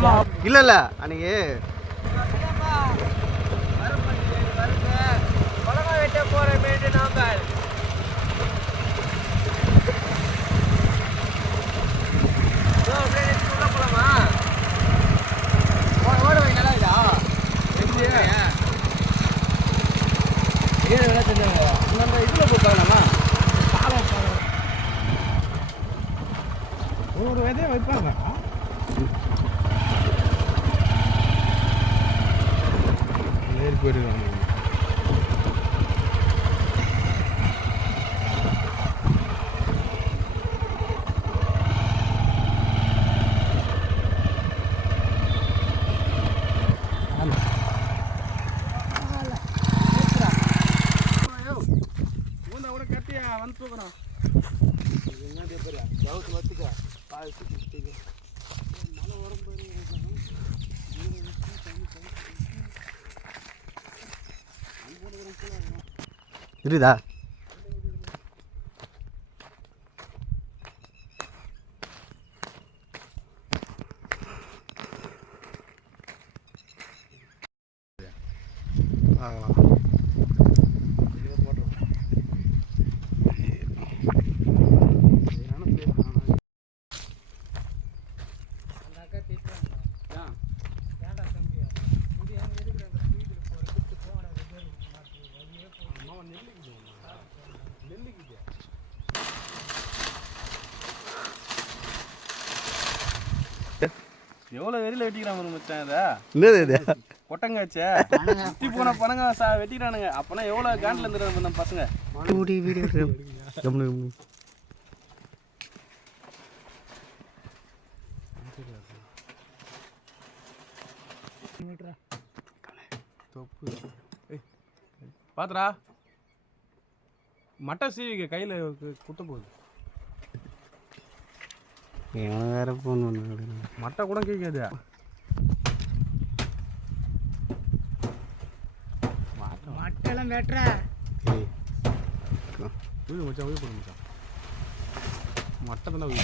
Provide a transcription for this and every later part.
இல்லை இல்லை அன்னைக்கு வெட்ட போகிற மீன் நாங்கள் போலாமா ஓட வை நல்லா இதா இதில் போட்டாங்கண்ணா ஒரு விதையை வைப்பாங்க ஏறி போயிடுவாங்க வந்து தூக்குறோம் கவுத்து வச்சுக்க மழை வரும்போது இருக்குதா எவ்வளோ வெறியில் வெட்டிக்கிறான் மச்சான் இதை என்னது இது கொட்டங்காச்சே சுற்றி போன பணங்க வெட்டிக்கிறானுங்க அப்போனா எவ்வளோ கேண்டில் இருந்துடுறாங்க நம்ம பசங்க பாத்துரா மட்டை சீவிக்க கையில் குத்த போகுது வேற போன் மட்டை கூட கேட்காது மட்டெல்லாம் வெட்டுற வீடு மச்சான் வீடு போட மச்சான் மட்டை தானே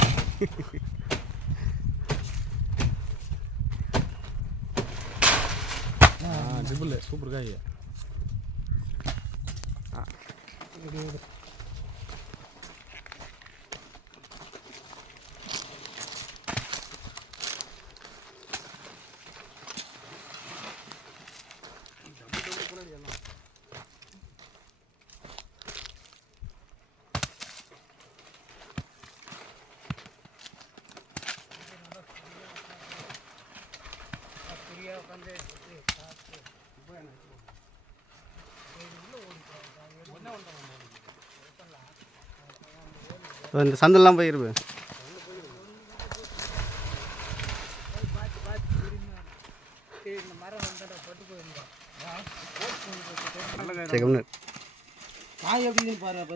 ட்ரிபிள் சூப்பர் காய் இந்த சந்தெல்லாம் போயிருப்பு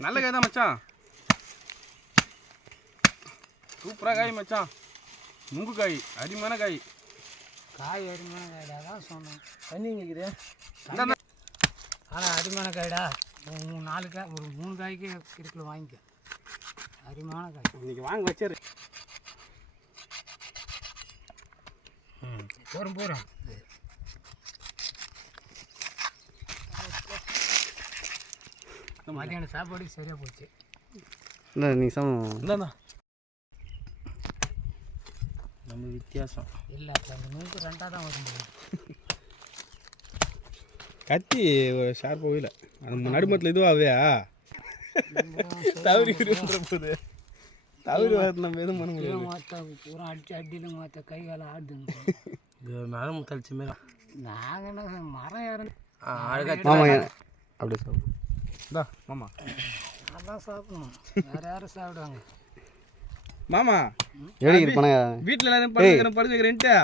நல்ல காய் தான் மச்சான் சூப்பராக காய் மச்சான் முங்கு காய் அருமையான காய் அருமையான காய்டா தான் சொன்னேன் தண்ணி நிற்குது ஆனால் அருமையான காய்டா 4 காய் ஒரு 3 காய்க்கு கிருக்கில் வாங்கிக்க அருமையான காய் இன்னைக்கு வாங்க வச்சாரு போகிறோம் மதியானம் சாப்பாடு சரியாக போச்சு இல்லை நீங்கள் சாப்பிடுவோம் நம்ம வித்தியாசம் இல்லை அந்த மூக்கு 2ஆக தான் வரும் கத்தி ஷார்ப் போகல அந்த நடுமத்தில் இதுவாகவே தவறி போகுது தவறி வர நம்ம எதுவும் பண்ண முடியாது மாற்ற பூரா அடியில் மாற்ற கை கால ஆடுங்க இது மரம் கழிச்சு மேலே நாங்கள் என்ன மரம் யாரும் அப்படி சாப்பிடும் இந்தா மாமா அதான் சாப்பிடணும் வேறு யாரும் சாப்பிடுவாங்க மாமா எப்படி பணம் வீட்டில் எல்லாரும் படுத்துக்கிறேன்ட்டு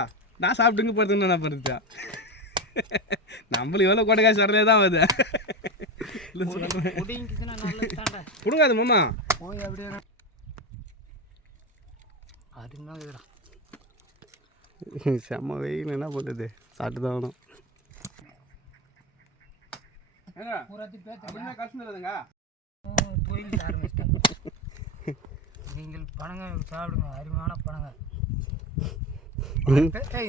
நான் சாப்பிட்டுங்க படுத்துக்கணும் நான் படுத்தேன் நம்மளும் எவ்வளோ கோட்டை காசு வரலே தான் வருது கொடுங்காது மாமா போய் அப்படியே அருமையாக செம்ம வெயில் என்ன பண்ணுறது சாப்பிட்டு தான் வேணும் போய் ஆரம்பிச்சிட்டாங்க நீங்கள் பணங்க சாப்பிடுங்க அருமையான பணங்க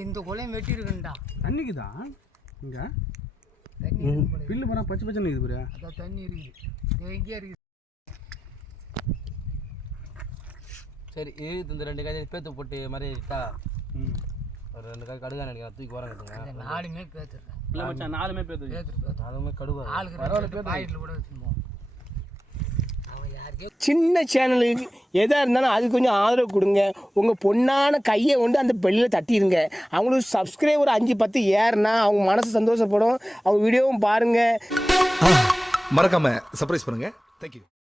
இந்த கொலையும் வெட்டியிருக்குண்டா. தண்ணிக்கு தான் இங்கே தண்ணி இருக்குது போல. பில்லு போனால் பச்சை பச்சை இருக்குது பாரு. அதான் தண்ணி இருக்குது. எங்கேயா இருக்குது? சரி இது இந்த 2 காய் பேத்து போட்டு மாதிரி இருக்கா ம் ஒரு 2 காய் கடுகா நினைக்கிறேன் தூக்கி வரங்க அந்த 4மே பேத்துடுறேன். இல்லை மச்சான் 4மே பேத்து பேத்துட்டு அதுவுமே கடுவா ஆளுக்கு பாக்கெட்டில் கூட வச்சுருப்போம். அவன் யாருக்கே சின்ன சேனலுக்கு எதாக இருந்தாலும் அது கொஞ்சம் ஆதரவு கொடுங்க. உங்கள் பொண்ணான கையை கொண்டு அந்த பெல்லில் தட்டிடுங்க. அவங்களுக்கு சப்ஸ்கிரைபர் 5-10 ஏறுனா அவங்க மனசு சந்தோஷப்படும். அவங்க வீடியோவும் பாருங்கள். மறக்காம சர்ப்ரைஸ் பண்ணுங்க. தேங்க்யூ.